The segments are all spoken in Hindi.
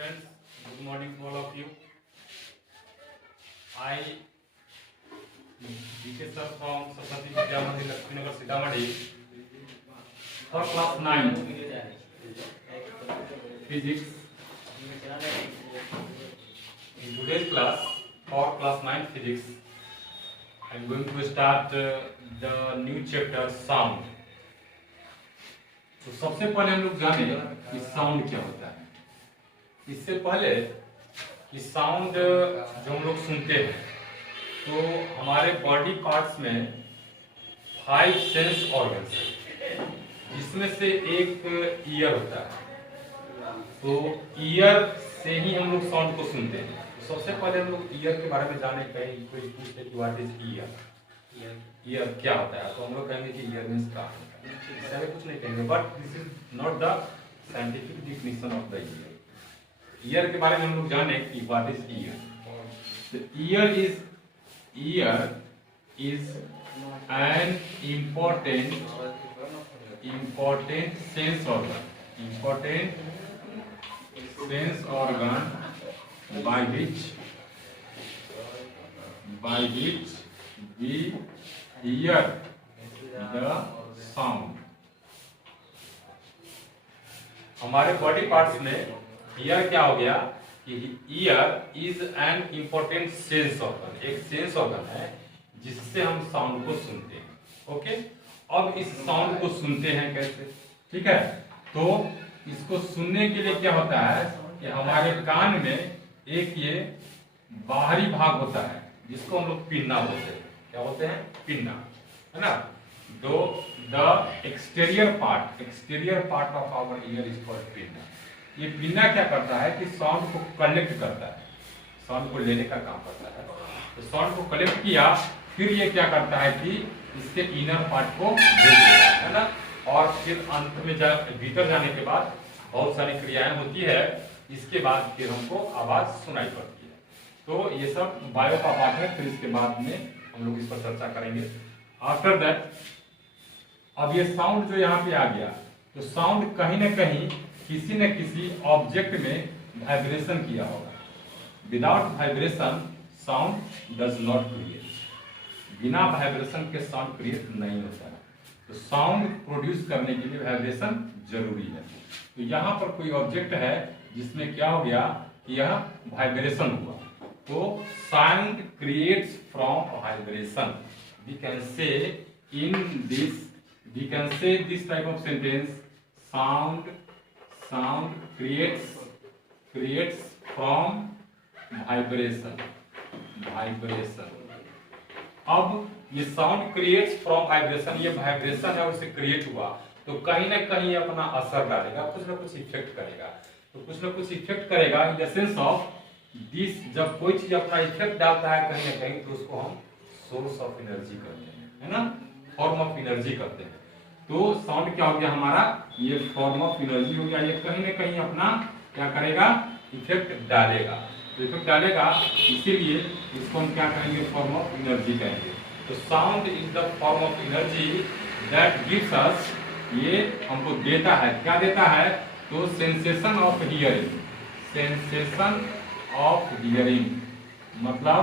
friends, good morning to all of you. I, DK sir from Saraswati Vidya Mandir, Lakshminagar, Sitamarhi, for class 9 physics. In today's class, for class 9 physics, I am going to start the new chapter sound. तो सबसे पहले हम लोग जाने कि साउंड क्या होता है। इससे पहले कि साउंड जो हम लोग सुनते हैं तो हमारे बॉडी पार्ट्स में 5 सेंस ऑर्गन्स हैं, जिसमें से एक ईयर होता है। तो ईयर से ही हम लोग साउंड को सुनते हैं। तो सबसे पहले हम लोग ईयर के बारे में जाने कहीं कोई पूछते कि व्हाट इज ईयर, ईयर क्या होता है, तो हम लोग कहेंगे कि ईयर मीन्स कान। इससे कुछ नहीं कहेंगे, but this is not the scientific definition of the year. Year के बारे में हम लोग जाने कि what is year. Year is N important sense organ by which we hear the sound. हमारे बॉडी पार्ट्स में ईयर क्या हो गया कि year is an important sense organ, एक सेंस ऑर्गन है जिससे हम साउंड को सुनते हैं। ओके, अब इस साउंड को सुनते हैं कैसे, ठीक है। तो इसको सुनने के लिए क्या होता है कि हमारे कान में एक ये बाहरी भाग होता है जिसको हम लोग पिन्ना बोलते हैं। क्या बोलते हैं? पिन्ना, है ना। दो the exterior part of our ear is called pinna. ये पिन्ना क्या करता है कि साउंड को कलेक्ट करता है, साउंड को लेने का काम करता है। तो साउंड को कलेक्ट किया, फिर ये क्या करता है कि इसके इनर पार्ट को भेज देता है ना। और फिर अंत में भीतर जाने के बाद बहुत सारी क्रियाएं होती है, इसके बाद फिर हमको आवाज सुनाई पड़ती है। तो ये सब बायो का पार्ट है, फिर इसके बाद में हम लोग इस पर चर्चा करेंगे। आफ्टर दैट, अब ये साउंड जो यहाँ पे आ गया, तो साउंड कहीं ना कहीं किसी न किसी ऑब्जेक्ट में वाइब्रेशन किया होगा। Without vibration sound does not create. बिना वाइब्रेशन के साउंड क्रिएट नहीं होता है। तो साउंड प्रोड्यूस करने के लिए वाइब्रेशन जरूरी है। तो यहाँ पर कोई ऑब्जेक्ट है जिसमें क्या हो गया कि यह वाइब्रेशन हुआ, तो sound creates from vibration. We can say this type of sentence, sound creates from vibration। अब ये साउंड क्रिएट्स फ्रॉम वाइब्रेशन, ये वाइब्रेशन है उससे क्रिएट हुआ, तो कहीं ना कहीं अपना असर डालेगा, कुछ ना कुछ इफेक्ट करेगा। तो कुछ ना कुछ इफेक्ट करेगा in the sense of this. जब कोई चीज अपना इफेक्ट डालता है कहीं ना कहीं, तो उसको हम सोर्स ऑफ एनर्जी करते हैं, है ना, फॉर्म ऑफ एनर्जी करते हैं। तो साउंड क्या हो गया हमारा, ये फॉर्म ऑफ एनर्जी हो गया। ये कहीं ना कहीं अपना क्या करेगा, इफेक्ट डालेगा। तो इफेक्ट डालेगा, इसीलिए इसको हम क्या करेंगे, फॉर्म ऑफ एनर्जी कहेंगे। तो sound is the form of energy that gives us, ये हमको देता है, क्या देता है, तो sensation of hearing. Sensation of hearing मतलब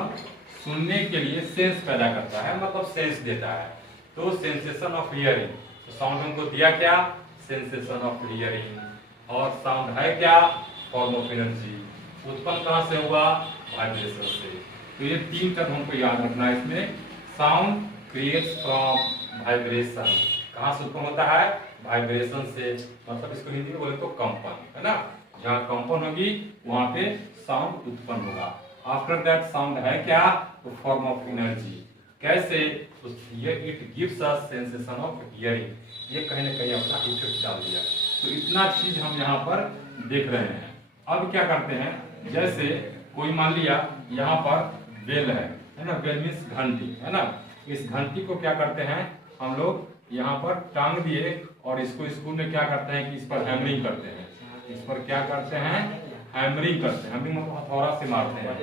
सुनने के लिए सेंस पैदा करता है, मतलब सेंस देता है। तो सेंसेशन ऑफ हियरिंग, तो साउंड हमको दिया क्या, सेंसेशन ऑफ हियरिंग। और साउंड है क्या, फॉर्म ऑफ एनर्जी। उत्पन्न कहां से हुआ, वाइब्रेशन से। तो ये 3 टर्म हमको याद रखना है इसमें। साउंड क्रिएट्स फ्रॉम वाइब्रेशन, कहां से उत्पन्न होता है, वाइब्रेशन से। मतलब इसको हिंदी में बोले तो कंपन, है ना। जहां कंपन होगी वहां पे साउंड उत्पन्न होगा। आफ्टर दैट साउंड है क्या, तो फॉर्म ऑफ एनर्जी। कैसे, तो ये it gives us sensation of hearing. ये कहीं ना कहीं अपना इफेक्ट डाल दिया। तो इतना चीज हम यहाँ पर देख रहे हैं। अब क्या करते हैं, जैसे कोई मान लिया यहाँ पर बेल है ना, बेल मीन्स घंटी, है ना। इस घंटी को क्या करते हैं हम लोग यहाँ पर टांग दिए, और इसको स्कूल में क्या करते हैं कि इस पर हैमरिंग करते हैं। इस पर क्या करते हैं, हैमरिंग करते हैं। हैमरिंग मतलब हथौड़ा से मारते हैं,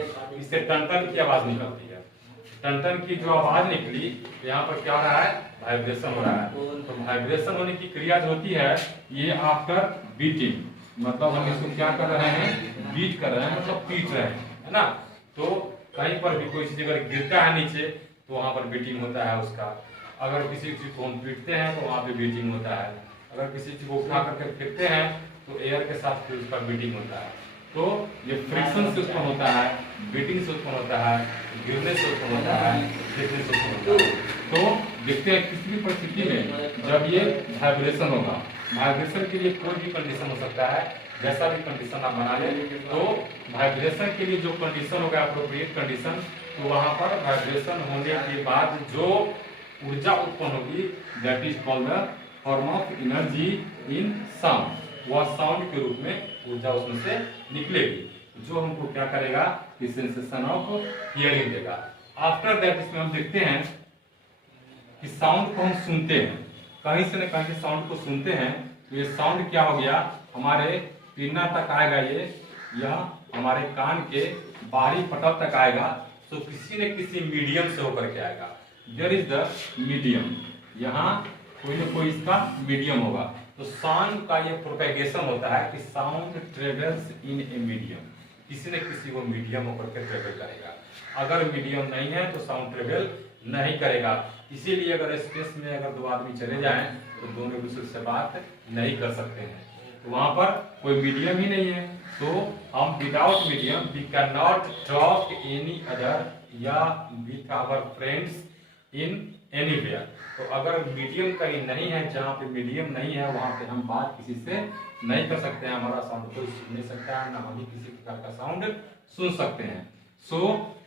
इससे टन की आवाज निकलती है। टन की जो आवाज निकली, तो यहाँ पर क्या हो रहा है, वाइब्रेशन हो रहा है। तो वाइब्रेशन होने की क्रिया जो होती है, ये आफ्टर बीटिंग, मतलब हम इसको क्या कर रहे हैं, बीट कर रहे हैं, मतलब पीट रहे हैं, है ना। तो कहीं पर भी कोई चीज अगर गिरता है नीचे तो वहां पर बीटिंग होता है उसका। अगर किसी चीज को हम पीटते हैं तो वहां पे बीटिंग होता है। अगर किसी चीज को उठा करके फेंकते हैं तो एयर के साथ फिर उसका बीटिंग होता है। तो ये फ्रिक्शन से उत्पन्न होता है, बीटिंग से उत्पन्न होता है, गिरने से उत्पन्न होता है, फेंकने से उत्पन्न होता है। तो देखते हैं किसी भी परिस्थिति में जब ये वाइब्रेशन होगा, वाइब्रेशन के लिए कोई भी कंडीशन हो सकता है, जैसा भी कंडीशन आप बना लें, तो वाइब्रेशन के लिए जो कंडीशन होगा अप्रोप्रिएट कंडीशन, तो वहां पर वाइब्रेशन होने के बाद जो ऊर्जा उत्पन्न होगी that is called the form of energy in sound. वह साउंड के रूप में ऊर्जा उसमें से निकलेगी जो हमको क्या करेगा कि सेंसेशन ऑफ हियरिंग देगा। आफ्टर दैट इसमें हम देखते हैं कि साउंड को हम सुनते हैं, कहीं से न कहीं साउंड को सुनते हैं, तो ये साउंड क्या हो गया, हमारे पिन्ना तक आएगा, ये यह हमारे कान के बाहरी पटल तक आएगा। तो किसी न किसी मीडियम से होकर के आएगा। देयर इज द मीडियम, यहाँ कोई न कोई इसका मीडियम होगा। तो साउंड का ये प्रोपेगेशन होता है कि sound travels in a medium, किसी न किसी को मीडियम होकर के ट्रेवल करेगा। अगर मीडियम नहीं है तो साउंड ट्रेवल नहीं करेगा। इसीलिए अगर स्पेस में अगर दो आदमी चले जाएं तो दोनों दूसरे से बात नहीं कर सकते हैं, तो वहां पर कोई मीडियम ही नहीं है। तो हम without medium we can not talk any other या with our friends in anywhere. तो अगर मीडियम कहीं नहीं है, जहाँ पे मीडियम नहीं है वहां पे हम बात किसी से नहीं कर सकते हैं, हमारा साउंड कोई सुन नहीं सकता है, ना हम ही किसी प्रकार का साउंड सुन सकते हैं। So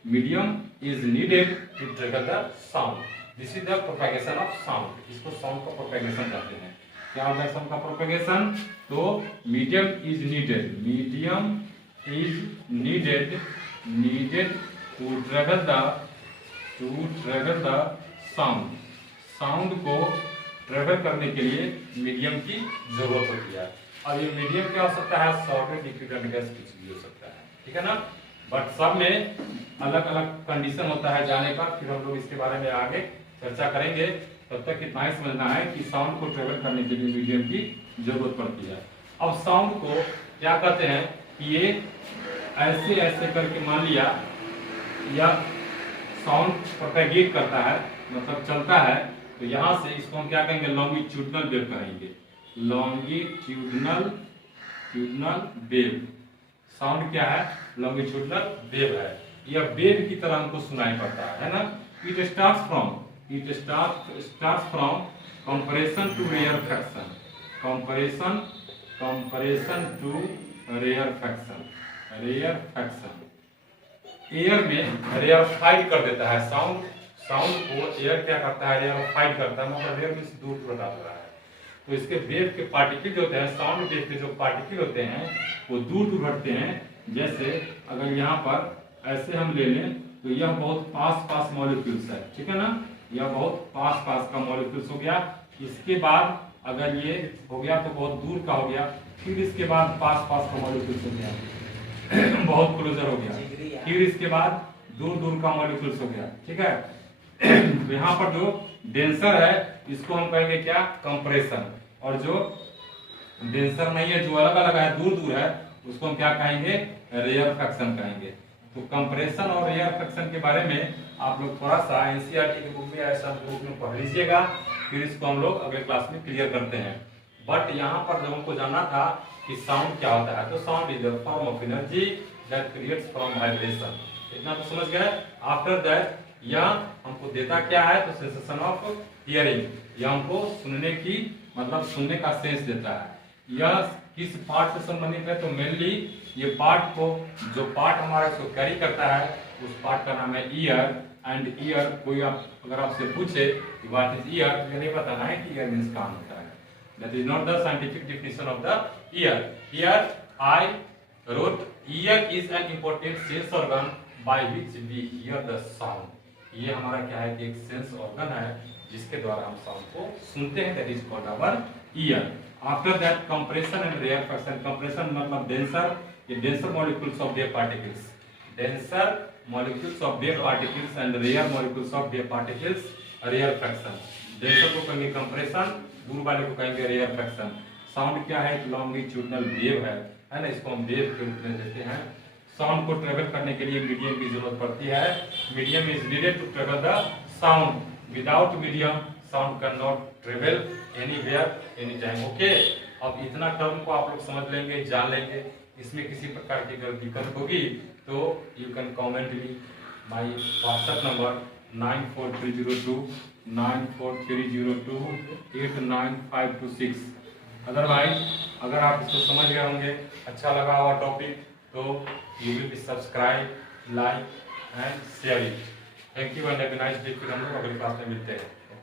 medium is needed to trigger the sound. This is the propagation of sound. इसको साउंड का प्रोपेगेशन कहते हैं। क्या होता है साउंड का प्रोपेगेशन? तो medium is needed, medium is needed to travel the sound. Sound को ट्रेवल करने के लिए मीडियम की जरूरत होती है। अब ये मीडियम क्या हो सकता है, सॉलिड, लिक्विड एंड गैस, कुछ भी हो सकता है, ठीक है ना। बट सब में अलग अलग कंडीशन होता है जाने का, फिर हम लोग इसके बारे में आगे चर्चा करेंगे। तब तक इतना ही समझना है कि साउंड को ट्रेवल करने के लिए मीडियम की जरूरत पड़ती है। अब साउंड को क्या कहते हैं कि ये ऐसे ऐसे करके मान लिया, या साउंड प्रोपेगेट करता है, मतलब चलता है, तो यहाँ से इसको हम क्या कहेंगे, लॉन्गिट्यूडनल वेव कहेंगे। लॉन्गिट्यूडनल वेव साउंड क्या है, लॉन्गिट्यूडनल वेव है। यह वेव की तरह हमको सुनाई पड़ता है ना। It starts from compression to rarefaction, compression to rarefaction. Air में रेयरफाइड कर देता है साउंड को एयर क्या करता है, रेयरफाइड करता है, मतलब एयर में से दूर हटा देता है। तो इसके वेव के पार्टिकल जो होते हैं, साउंड वेव के जो पार्टिकल होते हैं वो दूर हटते हैं। जैसे अगर यहाँ पर ऐसे हम ले लें तो यह बहुत पास मॉलिक्यूल्स है, ठीक है ना, यह बहुत पास का मॉलिक्यूल्स हो गया। इसके बाद अगर ये हो गया तो बहुत दूर का हो गया, फिर इसके बाद पास का मॉलिक्यूल्स हो गया बहुत क्लोजर हो गया, फिर इसके बाद दूर का मॉलिक्यूल्स हो गया, ठीक है। तो यहाँ पर जो डेंसर है इसको हम कहेंगे क्या, कंप्रेशन, और जो डेंसर नहीं है, जो अलग अलग है, दूर है, उसको हम क्या कहेंगे, रेयरफैक्शन कहेंगे। तो कंप्रेशन और रेयरफैक्शन के बारे में आप लोग थोड़ा सा एनसीईआरटी की बुक में ऐसा बुक में पढ़ लीजिएगा, फिर इसको हम लोग अगले क्लास में क्लियर करते हैं। बट यहाँ पर जब हमको जानना था कि साउंड क्या होता है, तो sound is the form of energy that creates from vibration. इतना तो समझ गए। आफ्टर दैट यह हमको देता क्या है, तो सेंसेशन ऑफ हियरिंग, यह हमको सुनने की, मतलब सुनने का सेंस देता है। यह किस पार्ट से संबंधित है, तो मेनली ये पार्ट को, जो पार्ट हमारा इसको कैरी करता है उस पार्ट का नाम है ईयर। एंड ईयर, कोई अगर आपसे पूछे कि व्हाट इज ईयर, तो ये नहीं बताना है कि ईयर मींस कान होता है। That is not the scientific definition of the ear. Here I wrote, ear is an important sense organ by which we hear the sound. ये हमारा क्या है कि एक सेंस ऑर्गन है जिसके द्वारा हम साउंड को सुनते हैं, that is called our ear. After that compression and rarefaction. Compression मतलब डेंसर, ये denser molecules of their particles, denser molecules of their particles and rare molecules of their particles, rarefaction. Denser को कहेंगे कंप्रेशन, दूर वाले को कहेंगे रेयरफैक्शन। साउंड क्या है, एक लॉन्गिट्यूडनल वेव है ना, इसको हम वेव के रूप में देते हैं। साउंड को ट्रेवल करने के लिए मीडियम की जरूरत पड़ती है। Medium is needed to travel the sound, without medium sound can not travel anywhere any time. Okay, अब इतना टर्म को आप लोग समझ लेंगे, जान लेंगे। इसमें किसी प्रकार की अगर दिक्कत होगी तो you can comment me, my WhatsApp number 9430289526। Otherwise अगर आप इसको समझ गए होंगे, अच्छा लगा हुआ टॉपिक, तो you will be subscribe, like and share it. Thank you and have a nice day. फिर हम लोग अगली क्लास में मिलते हैं।